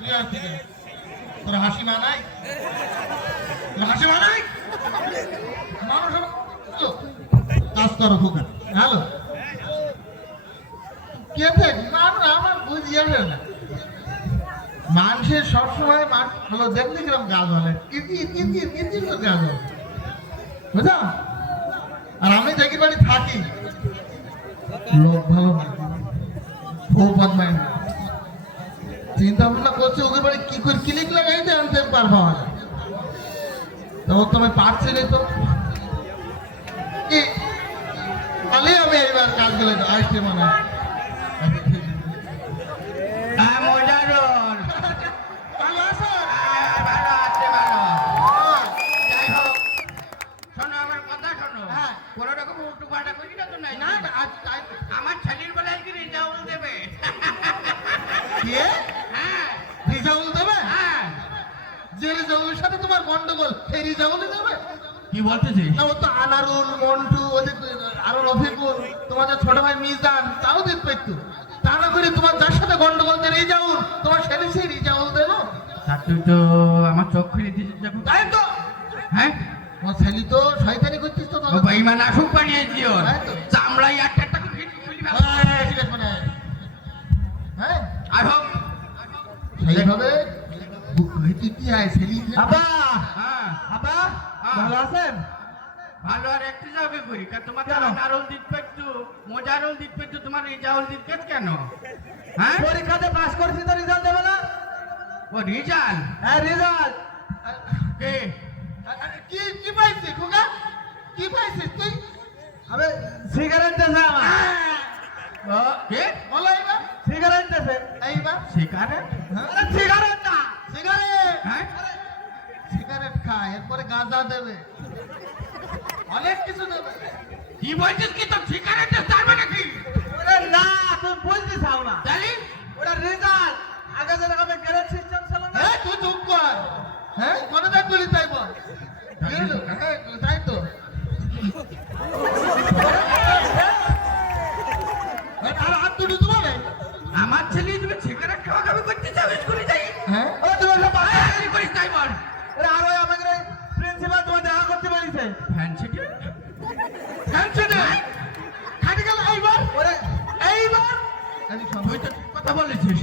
হাসি হাসি কাজ করো কে মানুষ আমার বুঝিয়ে না। মানুষের সবসময় মানুষ ভালো দেখলে কিরম গাছ বলে। গাছ বলে। বুঝা আর আমি দেখি বাড়ি থাকি। লোক ভালো না চিন্তা ভাবনা করছে ওদের বাড়ি কি করে ক্লিক লাগাইতে আনতে পার পাওয়া যায় তো ও পারছি না তো। তাহলে আমি এইবার কাজগুলো আসছি মনে হয় হ্যাঁ মজারুল ভালো আছো? হ্যাঁ, ভালো আছে ভালো যাই হোক শোনো আমার কথা শোনো হ্যাঁ। কোনো রকম উল্টো পাল্টা করি না তো নাই না না, আজ- আজ- আমার ছেলের বেলায় কি রেজাউল দেবে কে হ্যাঁ রিজাউল দেবে হ্যাঁ যে রিজাউলের সাথে তোমার গন্ডগোল সেই রিজাউলই দেবে কি বলতেছি না ও তো আনারুল মন্টু ওদের আরও রফিকুল তোমার যে ছোট ভাই মিজান তাও দিতে পারতো তা না করে তোমার যার সাথে গন্ডগোল যে রিজাউল তোমার সেরে সেই রিজাউল দেবো। তুই তো আমার চোখ খুলে দিছিস যখন তাই তো? হ্যাঁ? তোমার ছেলে তো শয়তানি করছিস তো ও তাহলে। মানে আসুক বানিয়ে দিও। চামড়াই একটা একটা করে ফিট। হ্যাঁ, ঠিক আছে মানে হ্যাঁ? আর হোক। সেইভাবে হয় ছেলে আবা হ্যাঁ হ্যাঁ। ভালো আছেন? ভালো আর একটু যাবে করি কারণ তোমার কেন? নারল দিত পেটু মজারল দিত পেটু তোমার রেজাউল দিত কেন? হ্যাঁ? পরীক্ষাতে পাস করছি তো রেজাল্ট দেবে না? ও রেজাল্ট হ্যাঁ রেজাল্ট কে? কি কি পাইছিস খোকা? কি পাইছিস তুই? আমি সিগারেট দেছে আমার। ও, কে? বলো এইবার সিগারেট দেছে। এইবার। সিগারেট না সিগারেট হ্যাঁ সিগারেট খায় এরপরে গাঁজা দেবে। অনেক কিছু দেবে। কি বলছিস কি? তোর সিগারেট তার মানে কি ওরে না তুমি বুঝতে চাও না। ওটা রেজাল্ট আগে যেরকম গ্রেড সিস্টেম ছিল না? হ্যাঁ তুই চুপ কর। হ্যাঁ? কোনে দেখ বলি তাই বল। হ্যাঁ, তাই তো। হ্যাঁ, আমার ছেলে তুমি সিগারেট খাওয়া খাবে করতে চাও স্কুলে যাই হ্যাঁ ও তুমি একটা বাচ্চা তাড়াতাড়ি করিস তাই বল ওরে আরও আমাদের প্রিন্সিপাল তোমার দেখা করতে পারিছে ফ্যান্সি হ্যান্ডসে দে খাটে গেল এইবার ওরে এইবার আরে শোন, তুই তো ঠিক কথা বলেছিস?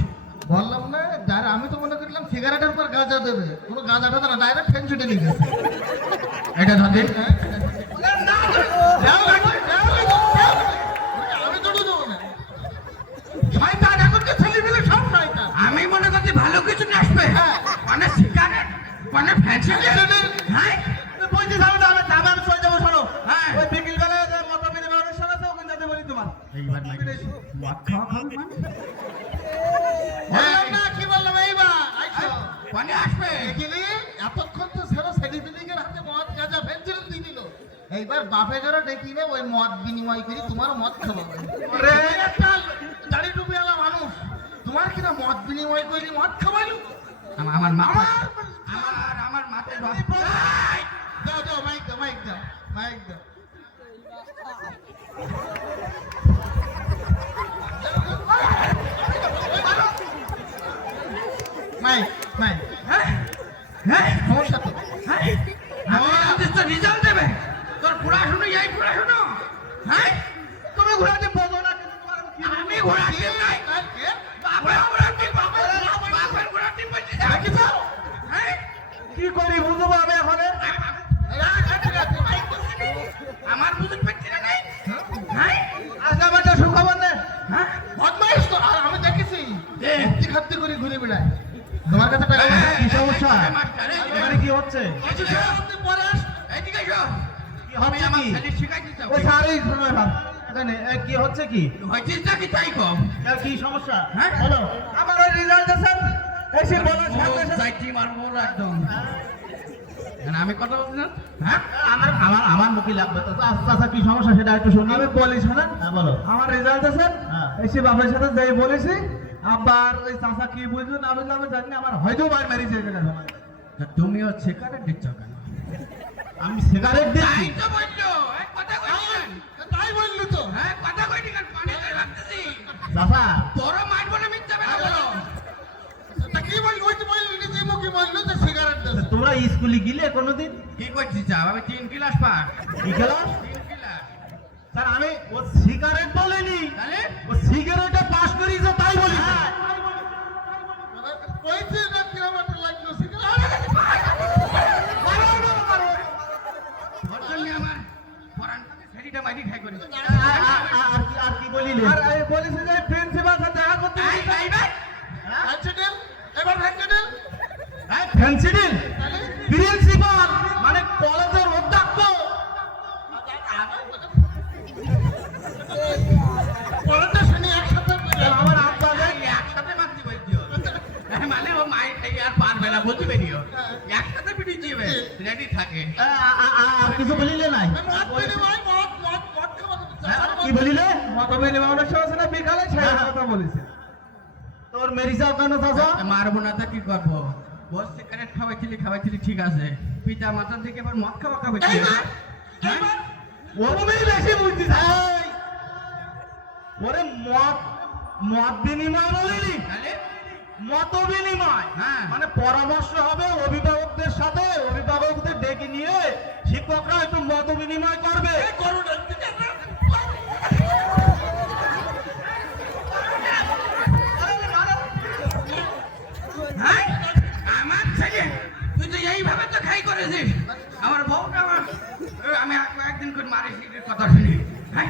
বললাম না যার আমি তো মনে করলাম সিগারেটের পর গাঁজা দেবে। কোনো গাঁজা টাজা না ডাইরেক্ট ফ্যান ছুটে নিয়ে গেছে। এটা ধরে। আমি না। মনে করছি ভালো কিছু নিয়ে আসবে হ্যাঁ। মানে সিগারেট মানে হ্যাঁ? চাও আমি যাব আমি চলে যাব শোনো। হ্যাঁ। ওই বিকেল অনুষ্ঠান ওখানে যেতে বলি তোমার। এইবার মদ খাওয়া মানে? বললাম না কি বললাম? এইবার আইসো। আসবে। দেখিনি এতক্ষণ তো সেরা সেলিব্রিটির হাতে মদ গাঁজা ফেন্সিল দিয়ে দিল এইবার বাপে যারা ডেকি নে ওই মদ বিনিময় করি তোমার মদ খাব। দাড়ি টুপিওয়ালা মানুষ তোমার কিনা মদ বিনিময় করি মদ খাওয়াইলো? আমার আমার মা আমার আমার মাথায়! দাও দাও মাইক দাও মাইক দাও মাইক দাও। মাইক মাইক হ্যাঁ হ্যাঁ সমস্যা তো। হ্যাঁ আমার তো রেজাল্ট দেবে। তোর পড়াশুনো এই পড়াশুনো হ্যাঁ তুমি ঘোরাতে বোঝো না কিন্তু তোমার আমি টিম নাই। বাপের টিম বলছি। হ্যাঁ কি করি বুঝব আমি এখন? আচ্ছা, ঠিক আছে, আমার বুঝতে পারছি না নাই? হ্যাঁ। আজকে আমার সুখবর নে। হ্যাঁ। বদমাইশ তো, আর আমি দেখেছি। খাদ্য করে ঘুরে বেড়ায়। তোমার কাছে টাকা কি সমস্যা? এখানে কি হচ্ছে। কি আমি হচ্ছে আমার কি কি হচ্ছে কি হয়েছিস নাকি তাই কম এ, কি সমস্যা হ্যাঁ? বলো আমার ওই রেজাল্ট আছে এসে বলো যাইটি মারবো একদম আমি কথা বলছি না হ্যাঁ আমার আমার আমার মুখে লাগবে তো আস্তে আস্তে কি সমস্যা সেটা একটু শুনি আমি বলি শোনেন হ্যাঁ বলো আমার রেজাল্ট আছে এসে বাবার সাথে যাই বলেছি আবার ওই চাচা কি বুঝলো না বুঝলো আমি জানি আমার হয়তো বার মেরেছে এটা তা তুমিও সিগারেট দিচ্ছ কেন? আমি সিগারেট তাই তো কথা কইছেন তাই বললি তো। হ্যাঁ কথা কইনি কেন? পানি তো রাখতেছি চাচা। বড় মারবো না মিথ্যা বেলা বলো। তা কি বললি তোমরা স্কুলে গিলে কোনোদিন? কি করছিস আমি তিন ক্লাস কি ক্লাস? স্যার আমি ও সিগারেট বলেনি ও সিগারেটে পাস করিয়েছে তাই বলি কইছে না কিরম লাগল সেখানে পরেরটা শুনি একসাথে আমার আব্বা এই একসাথে মারতে বলছিও মানে ও মাই খাই আর পারবে না বলতে বেরিও একসাথে পিটি যাবে রেডি থাকে। কিছু বলিলে নাই? মদ বিনিময় মদ মদ মদ খাওয়া কি বলিলে? মত বিনিময়ের সময় না বিকালে ছেড়ে কথা বলেছে। তোর কেন চাচা? মারবো না তা কি করব? বস সিগারেট খাওয়াইছিলি খাওয়াইছিলি ঠিক আছে। পিতা মাতা থেকে এবার মদ খাওয়া খাওয়াইছিলি এইবার ও বেশি বুঝছিস ওরে মত মত বিনিময় বলিনি। মত বিনিময়। হ্যাঁ। মানে পরামর্শ হবে অভিভাবকদের সাথে অভিভাবকদের ডেকে নিয়ে শিক্ষকরা একটু মত বিনিময় করবে। হ্যাঁ? আমার ছেলে তুই তো এইভাবে তো খাই করেছিস। আমার বউটা আমার আমি এক- একদিন করে মারি কথা শুনি হ্যাঁ?